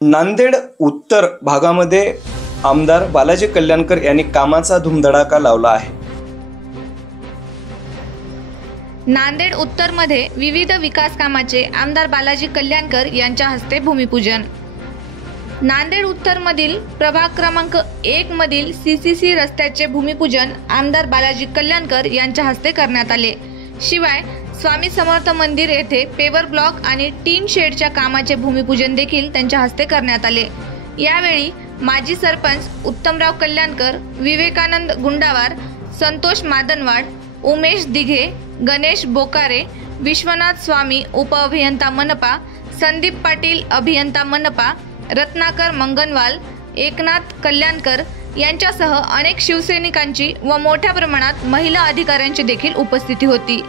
नांदेड उत्तर भागामध्ये आमदार बालाजी कल्याणकर यांनी कामाचा धुमधडाका लावला आहे। नांदेड उत्तरमध्ये विविध विकास कामाचे आमदार बालाजी कल्याणकर यांच्या हस्ते भूमिपूजन। नांदेड उत्तरमधील प्रभाग क्रमांक 1 मधील सीसीसी रस्त्याचे भूमिपूजन आमदार बालाजी कल्याणकर यांच्या हस्ते करण्यात आले। शिवाय स्वामी समर्थ मंदिर येथे पेवर ब्लॉक आणि टीन शेडच्या कामाचे भूमिपूजन देखील त्यांच्या हस्ते करण्यात आले। यावेळी माजी सरपंच उत्तमराव कल्याणकर, विवेकानंद गुंडावार, संतोष मादनवाड, उमेश दिघे, गणेश बोकारे, विश्वनाथ स्वामी उपअभियंता मनपा, संदीप पाटील अभियंता मनपा, रत्नाकर मंगनवाल, एकनाथ कल्याणकर यांच्यासह अनेक शिवसैनिकांची व मोठ्या प्रमाणात महिला अधिकाऱ्यांची देखील उपस्थिती होती।